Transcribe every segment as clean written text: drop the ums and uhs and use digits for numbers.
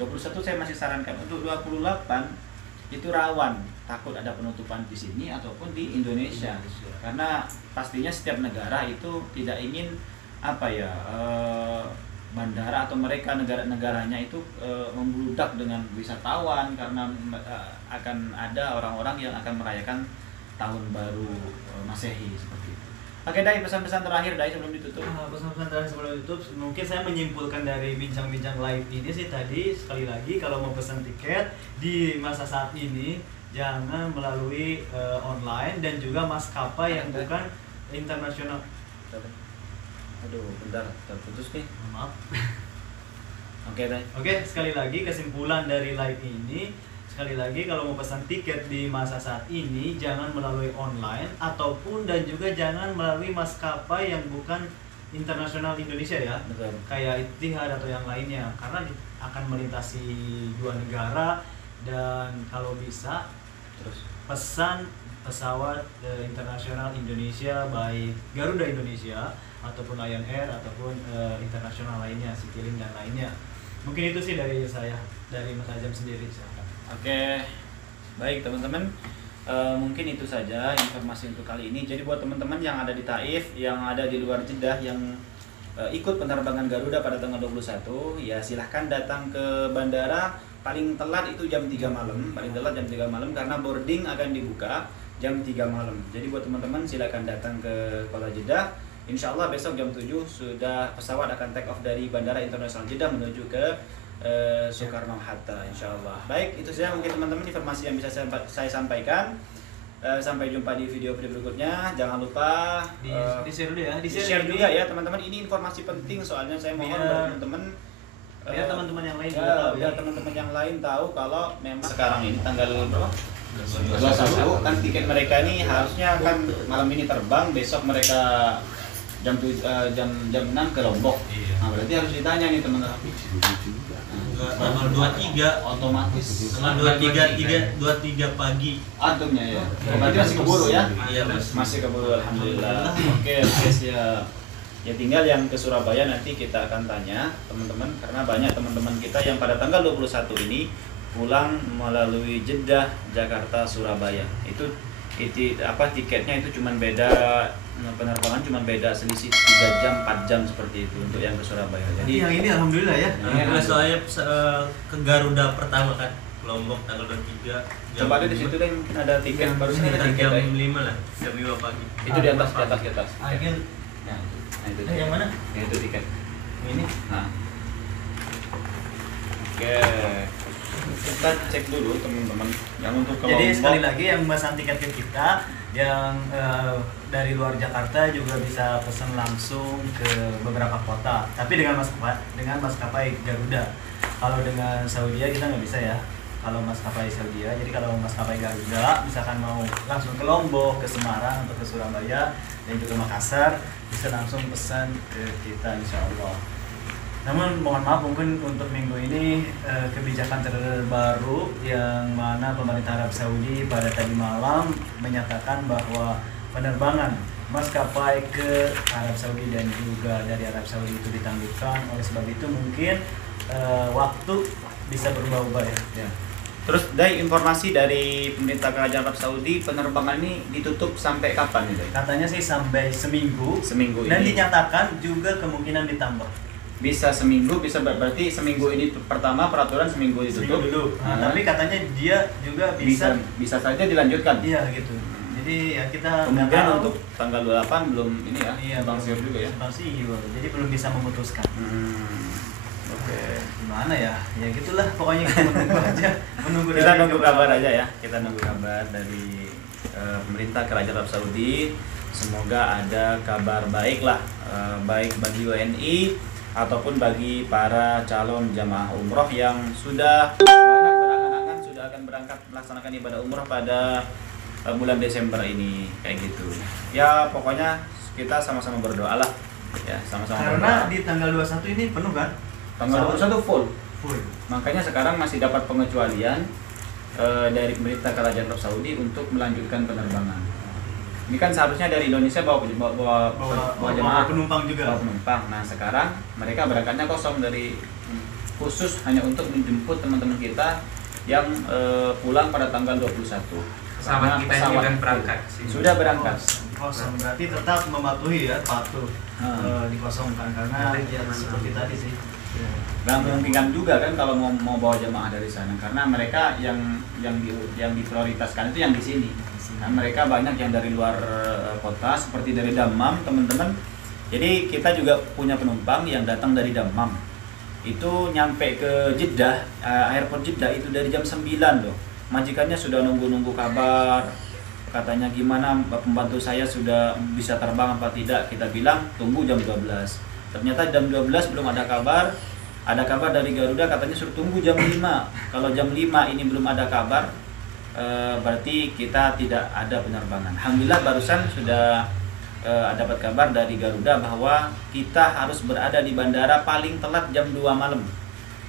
21 saya masih sarankan. Untuk 28 itu rawan takut ada penutupan di sini ataupun di Indonesia. Karena pastinya setiap negara itu tidak ingin apa ya, bandara atau mereka negara-negaranya itu membludak dengan wisatawan, karena akan ada orang-orang yang akan merayakan tahun baru Masehi seperti itu. Oke, Dai, pesan-pesan terakhir Dai sebelum ditutup. Pesan-pesan terakhir sebelum ditutup, mungkin saya menyimpulkan dari bincang-bincang live ini sih tadi, sekali lagi kalau mau pesan tiket di masa saat ini jangan melalui online dan juga maskapai yang bukan internasional. Aduh, bentar, terputus nih. Maaf. Oke, Dai. Oke, sekali lagi kesimpulan dari live ini, sekali lagi kalau mau pesan tiket di masa saat ini jangan melalui online ataupun dan juga jangan melalui maskapai yang bukan internasional Indonesia ya. Betul. Kayak Etihad atau yang lainnya, karena akan melintasi dua negara. Dan kalau bisa Terus pesan pesawat internasional Indonesia, baik Garuda Indonesia ataupun Lion Air ataupun internasional lainnya, Citylink dan lainnya. Mungkin itu sih dari saya, dari Mas Ajam sendiri. Silakan. Oke, baik teman-teman, mungkin itu saja informasi untuk kali ini. Jadi buat teman-teman yang ada di Taif, yang ada di luar Jeddah, yang ikut penerbangan Garuda pada tanggal 21, ya silahkan datang ke bandara. Paling telat itu jam 3 malam, paling telat jam 3 malam, karena boarding akan dibuka jam 3 malam. Jadi buat teman-teman silahkan datang ke Kota Jeddah. Insya Allah besok jam 7 sudah pesawat akan take off dari Bandara Internasional Jeddah menuju ke Soekarno-Hatta, insya Allah. Baik, itu saja mungkin teman-teman informasi yang bisa saya sampaikan. Sampai jumpa di video berikutnya. Jangan lupa Di share dulu ya, di share juga ya teman-teman. Ini informasi penting, soalnya saya mohon buat teman-teman, biar teman-teman yang lain ya, juga tahu ya. biar teman-teman yang lain tahu kalau memang sekarang ini tanggal berapa? 21 kan tiket mereka ini harusnya kan malam ini terbang, besok mereka jam 6 ke Lombok. Nah, berarti harus ditanya nih teman-teman. Tanggal 23 Otomatis tanggal 23 pagi antumnya ya. Berarti masih keburu ya? Iya, masih keburu, alhamdulillah. Oke, guys ya. Ya tinggal yang ke Surabaya nanti kita akan tanya teman-teman, karena banyak teman-teman kita yang pada tanggal 21 ini pulang melalui Jeddah, Jakarta, Surabaya. Itu apa, tiketnya itu cuman beda, penerbangan cuma beda selisih 3 jam 4 jam seperti itu untuk yang ke Surabaya. Jadi yang ini alhamdulillah ya. Alhamdulillah, soalnya ke Garuda pertama kan Lombok tanggal 23. coba ada di situ deh, mungkin ada tiket baru sini ada tiket jam deh. 5 lah, jam 5 pagi. Itu di atas. Akhir Nah, itu yang mana? Ya, itu tiket. Ini. Nah. Oke. Kita cek dulu teman-teman yang untuk ke Jadi Lombok. sekali lagi yang memesan tiket ke kita yang dari luar Jakarta juga bisa pesan langsung ke beberapa kota, tapi dengan maskapai Garuda. Kalau dengan Saudi kita nggak bisa ya, kalau maskapai Saudi. Jadi kalau maskapai Garuda misalkan mau langsung ke Lombok, ke Semarang atau ke Surabaya dan juga Makassar, bisa langsung pesan ke kita insya Allah. Namun mohon maaf, mungkin untuk minggu ini kebijakan terbaru yang mana pemerintah Arab Saudi pada tadi malam menyatakan bahwa penerbangan maskapai ke Arab Saudi dan juga dari Arab Saudi itu ditangguhkan. Oleh sebab itu mungkin waktu bisa berubah-ubah ya. Terus dari informasi dari pemerintah kerajaan Arab Saudi, penerbangan ini ditutup sampai kapan nih? Katanya sih sampai seminggu. Seminggu dan ini. dinyatakan juga kemungkinan ditambah. Bisa seminggu, bisa berarti seminggu ini pertama peraturan seminggu ditutup. Seminggu dulu. Tapi katanya dia juga bisa saja dilanjutkan. Iya gitu. Jadi ya kita kemungkinan untuk tanggal 28 belum ini ya. Iya, Bang Siur juga ya. Bang Siur. Jadi belum bisa memutuskan. Oke. Gimana ya? Ya gitulah pokoknya kita menunggu aja. Kita nunggu kabar aja ya. Kita nunggu kabar dari pemerintah kerajaan Arab Saudi. Semoga ada kabar baik lah, baik bagi WNI ataupun bagi para calon jamaah umroh yang sudah banyak berangan-angan sudah akan berangkat melaksanakan ibadah umroh pada bulan Desember ini, kayak gitu. Ya pokoknya kita sama-sama berdoa lah ya, sama-sama karena berdoa. di tanggal 21 ini penuh kan? Tanggal 21 full. Full. Makanya sekarang masih dapat pengecualian dari pemerintah kerajaan Arab Saudi untuk melanjutkan penerbangan. Ini kan seharusnya dari Indonesia bawa jemaah, Bawa penumpang juga. Bawa penumpang. Nah sekarang mereka berangkatnya kosong dari khusus hanya untuk menjemput teman-teman kita yang pulang pada tanggal 21. Pesawat kita ini udah full. berangkat sih. Sudah berangkat. Kosong berarti tetap mematuhi ya, patuh dikosongkan karena ya seperti tadi sih. Nggak memungkinkan juga kan kalau mau bawa jemaah dari sana, karena mereka yang diprioritaskan itu yang di sini. Kan mereka banyak yang dari luar kota seperti dari Dammam, teman-teman. Jadi kita juga punya penumpang yang datang dari Dammam. Itu nyampe ke Jeddah, airport Jeddah itu dari jam 9 loh. Majikannya sudah nunggu-nunggu kabar, katanya gimana pembantu saya sudah bisa terbang apa tidak. Kita bilang tunggu jam 12. Ternyata jam 12 belum ada kabar. Ada kabar dari Garuda katanya suruh tunggu jam 5. Kalau jam 5 ini belum ada kabar, berarti kita tidak ada penerbangan. Alhamdulillah barusan sudah dapat kabar dari Garuda bahwa kita harus berada di bandara paling telat jam 2 malam.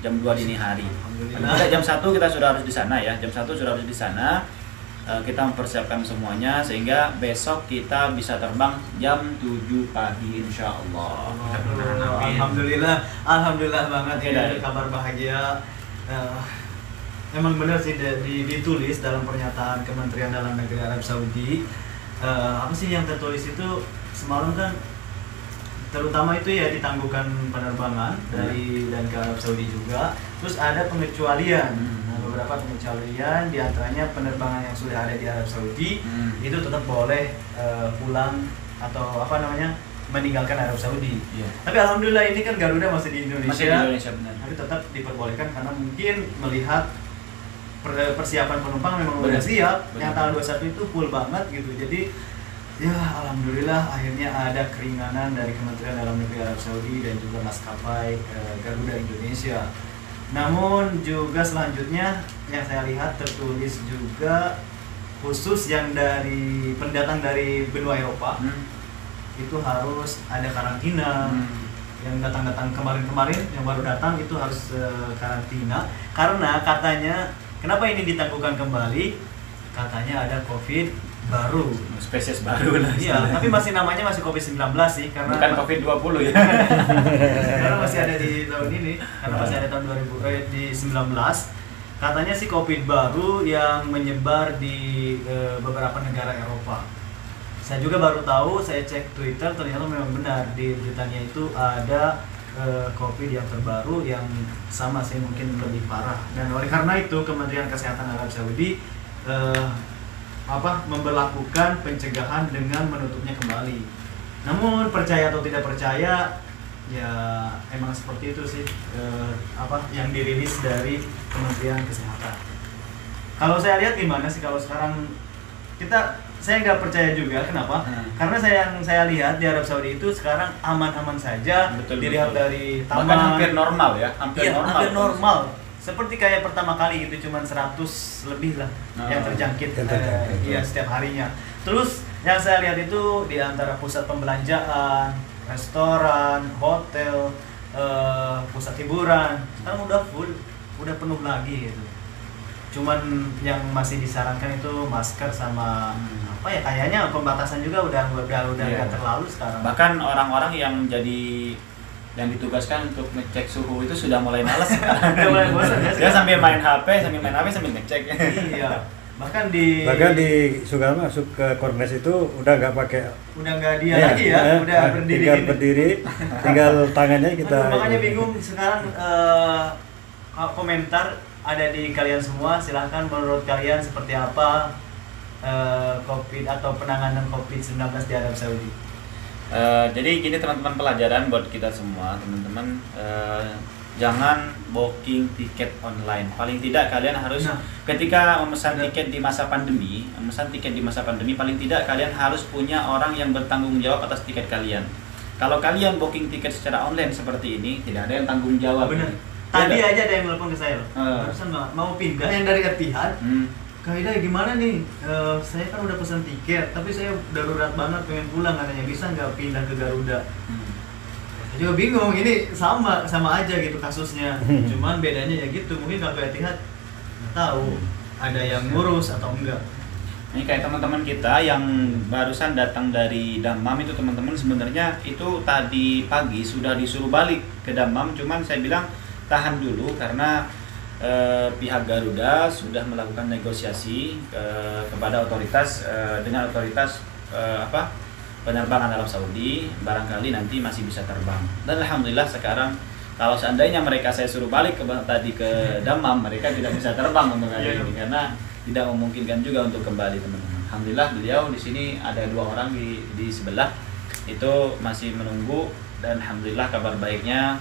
Jam 2 dini hari. Kita jam 1 kita sudah harus di sana ya. Jam 1 sudah harus di sana. Kita mempersiapkan semuanya sehingga besok kita bisa terbang jam 7 pagi insya Allah. Alhamdulillah banget ya, kabar bahagia. Emang benar sih ditulis dalam pernyataan Kementerian Dalam Negeri Arab Saudi. Apa sih yang tertulis itu semalam kan, terutama itu ya ditangguhkan penerbangan dari dan ke Arab Saudi juga. Terus ada pengecualian, beberapa pengecualian, diantaranya penerbangan yang sudah ada di Arab Saudi itu tetap boleh pulang atau apa namanya meninggalkan Arab Saudi. Tapi alhamdulillah ini kan Garuda masih di Indonesia, benar. tapi tetap diperbolehkan karena mungkin melihat persiapan penumpang memang udah siap. Yang tanggal 21 itu full banget gitu. Jadi ya alhamdulillah akhirnya ada keringanan dari Kementerian Dalam Negeri Arab Saudi dan juga maskapai Garuda Indonesia. Namun juga selanjutnya yang saya lihat tertulis juga khusus yang dari pendatang dari benua Eropa itu harus ada karantina. Yang datang kemarin yang baru datang itu harus karantina karena katanya kenapa ini ditangguhkan kembali? Katanya ada COVID baru, spesies baru lah. Iya, tapi namanya masih COVID-19 sih karena bukan COVID-20 ya. Karena masih ada di tahun ini, karena masih ada tahun 2019. Katanya sih COVID baru yang menyebar di beberapa negara Eropa. Saya juga baru tahu, saya cek Twitter ternyata memang benar di beritanya itu ada COVID yang terbaru yang sama sih mungkin lebih parah. Dan oleh karena itu Kementerian Kesehatan Arab Saudi memberlakukan pencegahan dengan menutupnya kembali. Namun percaya atau tidak percaya ya emang seperti itu sih yang dirilis dari Kementerian Kesehatan. Kalau saya lihat gimana sih kalau sekarang saya nggak percaya juga. Kenapa? Karena saya lihat di Arab Saudi itu sekarang aman-aman saja. Dilihat dari taman. Bahkan hampir normal ya, hampir normal. Seperti kayak pertama kali gitu, cuman 100 lebih lah yang terjangkit setiap harinya. Terus yang saya lihat itu di antara pusat pembelanjaan, restoran, hotel, pusat hiburan sekarang udah full, udah penuh lagi gitu. Cuman yang masih disarankan itu masker sama kayaknya pembatasan juga udah nggak terlalu sekarang. Bahkan orang-orang yang ditugaskan untuk ngecek suhu itu sudah mulai malas sekarang. Udah mulai bosan ya. Dia sambil main HP sambil ngecek. Iya. Bahkan di Sugal masuk ke Kornes itu udah nggak pakai. Udah nggak lagi ya, udah berdiri. Tinggal berdiri, tinggal tangannya kita. Makanya bingung sekarang komentar ada di kalian semua. Silahkan menurut kalian seperti apa COVID atau penanganan COVID-19 di Arab Saudi. Jadi gini teman-teman, pelajaran buat kita semua teman-teman, jangan booking tiket online. Paling tidak kalian harus ketika memesan tiket di masa pandemi, paling tidak kalian harus punya orang yang bertanggung jawab atas tiket kalian. Kalau kalian booking tiket secara online seperti ini, tidak ada yang tanggung jawab. Benar. Tadi aja ada yang telepon ke saya loh. Barusan mau pindah yang dari Etihad. Kak Ida gimana nih? Saya kan udah pesan tiket, tapi saya darurat banget pengen pulang, katanya bisa nggak pindah ke Garuda? Saya juga bingung, ini sama aja gitu kasusnya, cuman bedanya ya gitu. Mungkin kalau Etihad nggak tahu ada yang ngurus atau enggak. Ini kayak teman-teman kita yang barusan datang dari Dammam itu teman-teman, sebenarnya itu tadi pagi sudah disuruh balik ke Dammam, cuman saya bilang tahan dulu karena pihak Garuda sudah melakukan negosiasi kepada otoritas dengan otoritas penerbangan Arab Saudi, barangkali nanti masih bisa terbang. Dan alhamdulillah sekarang kalau seandainya mereka saya suruh balik tadi ke Dammam, mereka tidak bisa terbang untuk hari ini karena tidak memungkinkan juga untuk kembali teman-teman. Alhamdulillah beliau di sini ada 2 orang di sebelah itu masih menunggu, dan alhamdulillah kabar baiknya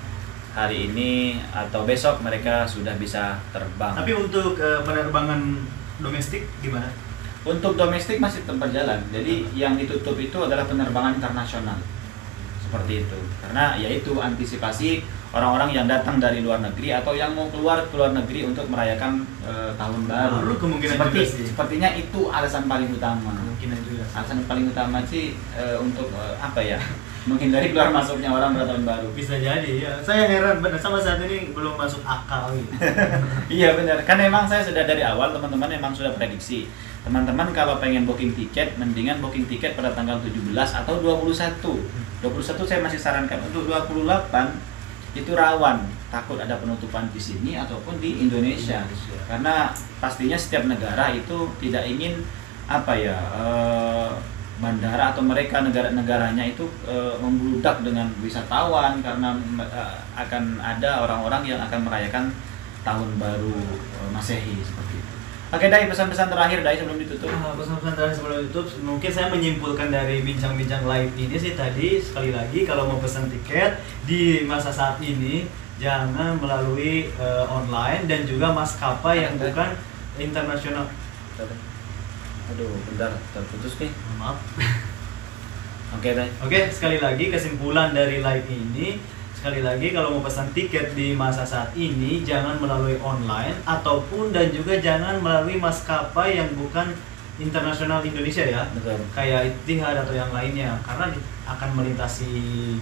hari ini atau besok mereka sudah bisa terbang. Tapi untuk penerbangan domestik gimana? Untuk domestik masih tetap berjalan. Jadi yang ditutup itu adalah penerbangan internasional. Seperti itu. Karena yaitu antisipasi orang-orang yang datang dari luar negeri atau yang mau keluar ke luar negeri untuk merayakan tahun baru. Sepertinya itu alasan paling utama. Kemungkinan juga. Alasan paling utama sih untuk menghindari keluar masuknya orang pada tahun baru. Bisa jadi ya. Saya heran benar sama saat ini belum masuk akal gitu. Iya benar. Kan memang saya sudah dari awal teman-teman memang sudah prediksi. Teman-teman kalau pengen booking tiket, mendingan booking tiket pada tanggal 17 atau 21. 21 saya masih sarankan. Untuk 28 itu rawan takut ada penutupan di sini ataupun di Indonesia. Karena pastinya setiap negara itu tidak ingin bandara atau mereka negara-negaranya itu membludak dengan wisatawan karena akan ada orang-orang yang akan merayakan tahun baru Masehi seperti itu. Oke, Dai, pesan-pesan terakhir Dai sebelum ditutup. Pesan-pesan terakhir sebelum ditutup, mungkin saya menyimpulkan dari bincang-bincang live ini sih tadi, sekali lagi kalau mau pesan tiket di masa saat ini jangan melalui online dan juga maskapai yang bukan internasional. Aduh, bentar, terputus nih. Maaf. Oke, sekali lagi kesimpulan dari live ini, sekali lagi kalau mau pesan tiket di masa saat ini jangan melalui online ataupun dan juga jangan melalui maskapai yang bukan internasional Indonesia ya. Betul. Kayak Etihad atau yang lainnya karena akan melintasi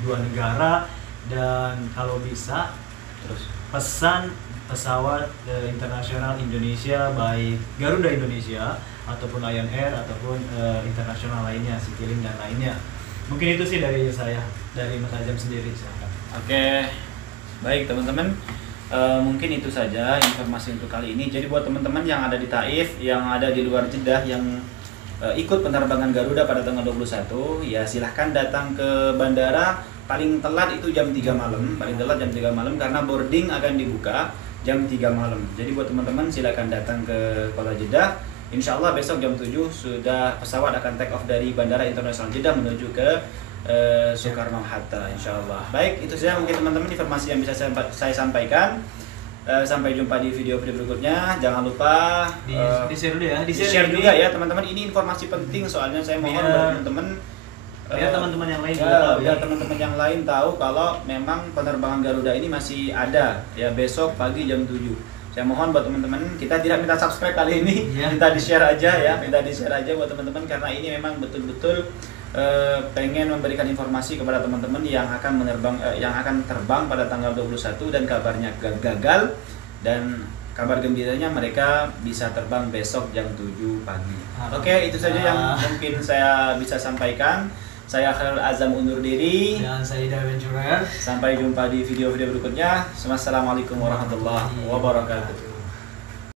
2 negara, dan kalau bisa terus pesan pesawat internasional Indonesia baik Garuda Indonesia ataupun Lion Air ataupun internasional lainnya, Citylink dan lainnya. Mungkin itu sih dari saya, dari Mas Azam sendiri. Silakan. Oke, baik teman-teman, mungkin itu saja informasi untuk kali ini. Jadi buat teman-teman yang ada di Taif, yang ada di luar Jeddah, yang ikut penerbangan Garuda pada tanggal 21, ya silahkan datang ke bandara. Paling telat itu jam 3 malam, karena boarding akan dibuka jam 3 malam. Jadi buat teman-teman silakan datang ke Kota Jeddah. Insya Allah besok jam 7 sudah pesawat akan take off dari Bandara Internasional Jeddah menuju ke Soekarno-Hatta, insya Allah. Baik, itu saja mungkin teman-teman informasi yang bisa saya sampaikan. Sampai jumpa di video-video berikutnya. Jangan lupa di-share dulu ya. Di-share juga ya teman-teman. Ini informasi penting soalnya saya mohon buat teman-teman. Biar teman-teman yang lain biar teman-teman yang lain tahu kalau memang penerbangan Garuda ini masih ada ya besok pagi jam 7. Saya mohon buat teman-teman, kita tidak minta subscribe kali ini, minta di-share aja ya, buat teman-teman karena ini memang betul-betul pengen memberikan informasi kepada teman-teman yang akan terbang pada tanggal 21 dan kabarnya gagal, dan kabar gembiranya mereka bisa terbang besok jam 7 pagi. Oke, itu saja yang mungkin saya bisa sampaikan. Saya Khairul Azam undur diri. Dan saya Darwin Curer. Sampai jumpa di video-video berikutnya. Wassalamualaikum warahmatullahi wabarakatuh.